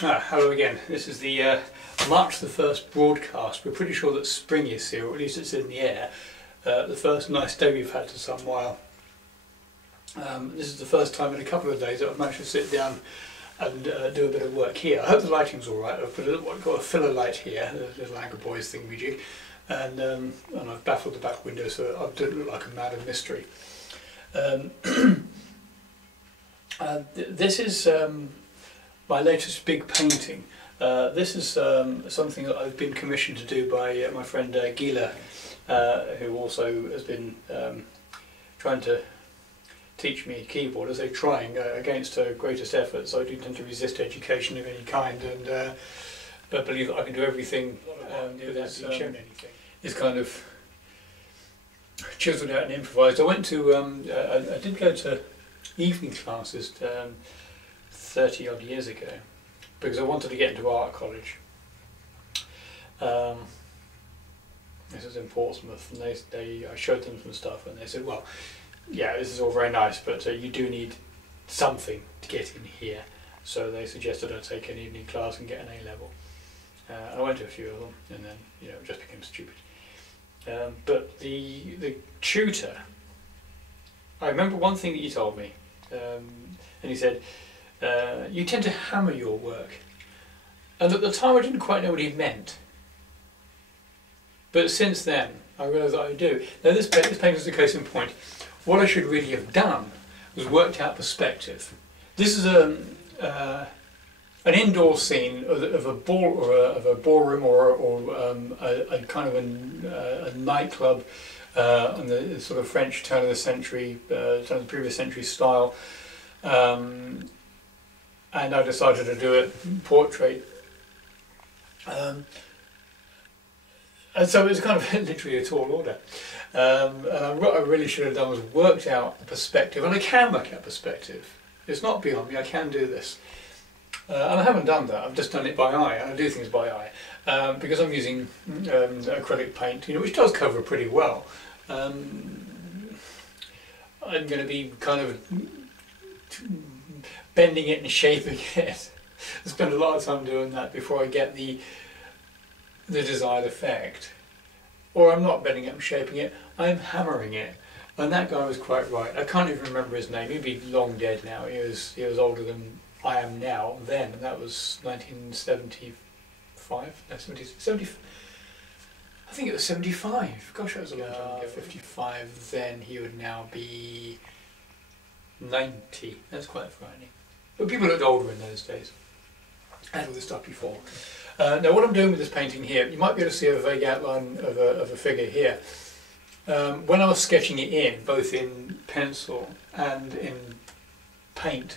Hello again. This is the March the 1st broadcast. We're pretty sure that spring is here, or at least it's in the air. The first nice day we've had for some while. This is the first time in a couple of days that I've managed to sit down and do a bit of work here. I hope the lighting's alright. I've got a filler light here, the little Anchor Boys thingamajig, and I've baffled the back window so I don't look like a man of mystery. This is my latest big painting. This is something that I've been commissioned to do by my friend Gila, who also has been trying to teach me keyboard. I say trying, against her greatest efforts. I do tend to resist education of any kind, and but believe that I can do everything without being shown anything. It's kind of chiselled out and improvised. I went to, I did go to evening classes 30 odd years ago because I wanted to get into art college. This was in Portsmouth, and I showed them some stuff and they said, well, yeah, this is all very nice, but you do need something to get in here. So they suggested I take an evening class and get an A-level. I went to a few of them, and then it just became stupid. But the tutor, I remember one thing that he told me, and he said, you tend to hammer your work. And at the time I didn't quite know what he meant. But since then I realised that I do. Now this painting is a case in point. What I should really have done was worked out perspective. This is an indoor scene of a ballroom or a kind of a nightclub on the sort of French turn of the previous century style. And I decided to do it portrait. And so it was kind of literally a tall order. And what I really should have done was worked out the perspective, and I can work out perspective. It's not beyond me, I can do this. And I haven't done that, I've just done it by eye, and I do things by eye. Because I'm using acrylic paint, which does cover pretty well. I'm going to be kind of bending it and shaping it. I spend a lot of time doing that before I get the desired effect. Or I'm not bending it and shaping it, I'm hammering it. And that guy was quite right. I can't even remember his name, he'd be long dead now. He was older than I am now then, and that was 1975? No, 70, I think it was 75. Gosh, that was a long time ago. 55 then, he would now be 90. That's quite frightening. But people looked older in those days. I had all this stuff before. Now what I'm doing with this painting here, you might be able to see a vague outline of a figure here. When I was sketching it in, both in pencil and in paint,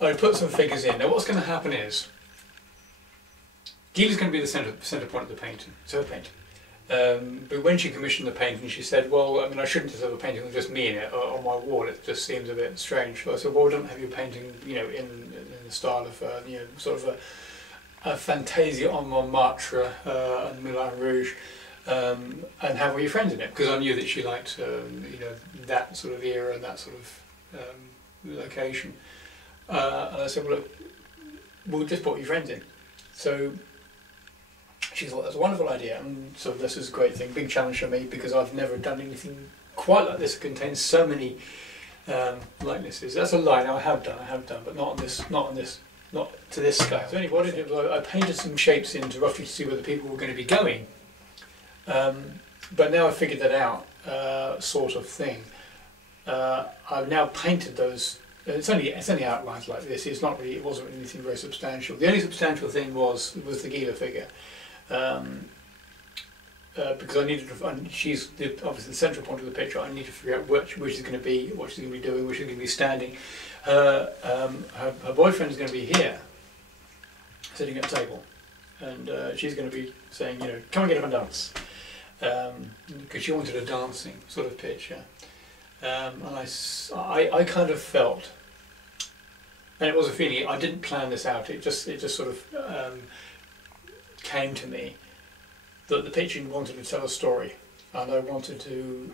I put some figures in. Now what's going to happen is, Gila's going to be the centre point of the painting. But when she commissioned the painting, she said, well, I mean, I shouldn't just have a painting with just me in it on my wall. It just seems a bit strange. So I said, well, don't have your painting, in the style of, sort of a Fantasia on Montmartre and Moulin Rouge, and have all your friends in it, because I knew that she liked, that sort of era and that sort of location. And I said, well, look, we'll just put your friends in. So she thought that's a wonderful idea, and so this is a great thing, big challenge for me, because I've never done anything quite like this. It contains so many likenesses. That's a lie. Now I have done, but not to this scale. So anyway, what I did was I painted some shapes in to roughly see where the people were going to be going. But now I've figured that out, sort of thing. I've now painted those. It's only outlines like this. It wasn't anything very substantial. The only substantial thing was the Gila figure. Because I needed to, and she's obviously the central point of the picture. I need to figure out which is going to be, what she's going to be doing, which is going to be standing. Her boyfriend is going to be here, sitting at a table, and she's going to be saying, come and get up and dance, because she wanted a dancing sort of picture. And I kind of felt, and it was a feeling. I didn't plan this out. It just sort of came to me that the picture wanted to tell a story, and I wanted to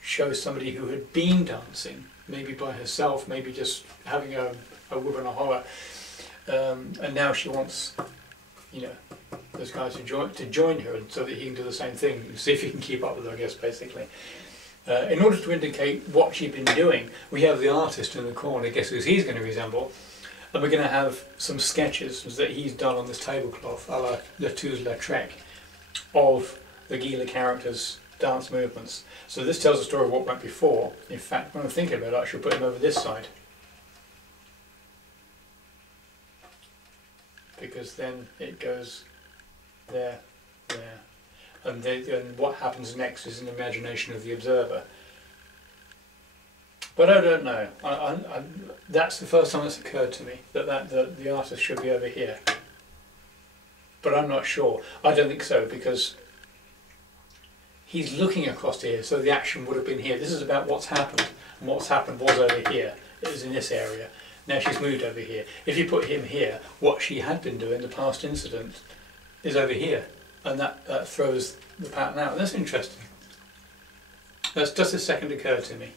show somebody who had been dancing, maybe by herself, maybe just having a whoop and a holler, and now she wants, you know, this guy to join her, so that he can do the same thing, see if he can keep up with her, I guess, basically. In order to indicate what she'd been doing, we have the artist in the corner. Guess who he's going to resemble? And we're going to have some sketches that he's done on this tablecloth, a la Letou's-Lautrec, of the Gila characters' dance movements. So this tells the story of what went before. In fact, when I'm thinking about it, I should put him over this side, because then it goes there, there. And what happens next is an imagination of the observer. But I don't know. That's the first time it's occurred to me that the artist should be over here. But I'm not sure. I don't think so, because he's looking across here, so the action would have been here. This is about what's happened, and what's happened was over here. It was in this area. Now she's moved over here. If you put him here, what she had been doing, the past incident, is over here. And that throws the pattern out. That's interesting. That's just a second occurred to me.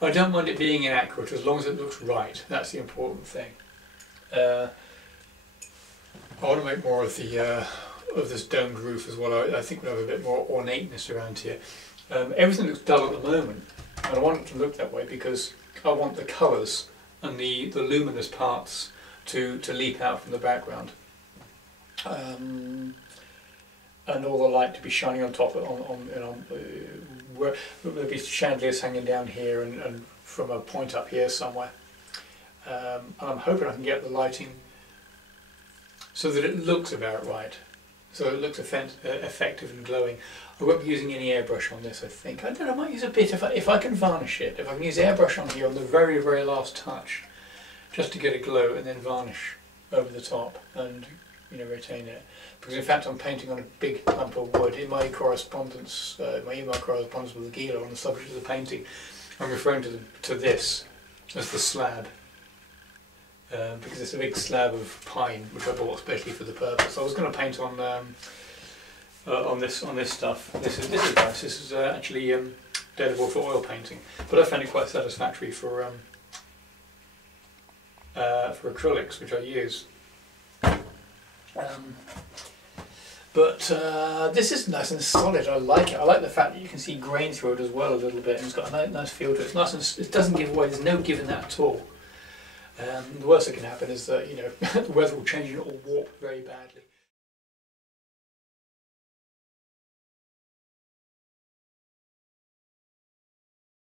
I don't mind it being inaccurate as long as it looks right. That's the important thing. I want to make more of the of this domed roof as well. I think we'll have a bit more ornateness around here. Everything looks dull at the moment, and I want it to look that way because I want the colours and the luminous parts to leap out from the background. And all the light to be shining on top, where there'll be chandeliers hanging down here and from a point up here somewhere. And I'm hoping I can get the lighting so that it looks about right, so it looks effective and glowing. I won't be using any airbrush on this, I think. I don't know, I might use a bit if I can varnish it. If I can use airbrush on here on the very, very last touch, just to get a glow, and then varnish over the top and, you know, retain it. Because in fact I'm painting on a big lump of wood. In my correspondence, my email correspondence with the Gila on the subject of the painting, I'm referring to this as the slab. Because it's a big slab of pine which I bought especially for the purpose. I was going to paint on this stuff. This is nice. This is actually deadable for oil painting, but I found it quite satisfactory for acrylics, which I use. But this is nice and solid. I like it. I like the fact that you can see grain through it as well a little bit, and it's got a nice feel to it. It's nice and it doesn't give away. There's no give in that at all. The worst that can happen is that, you know, the weather will change and it will warp very badly.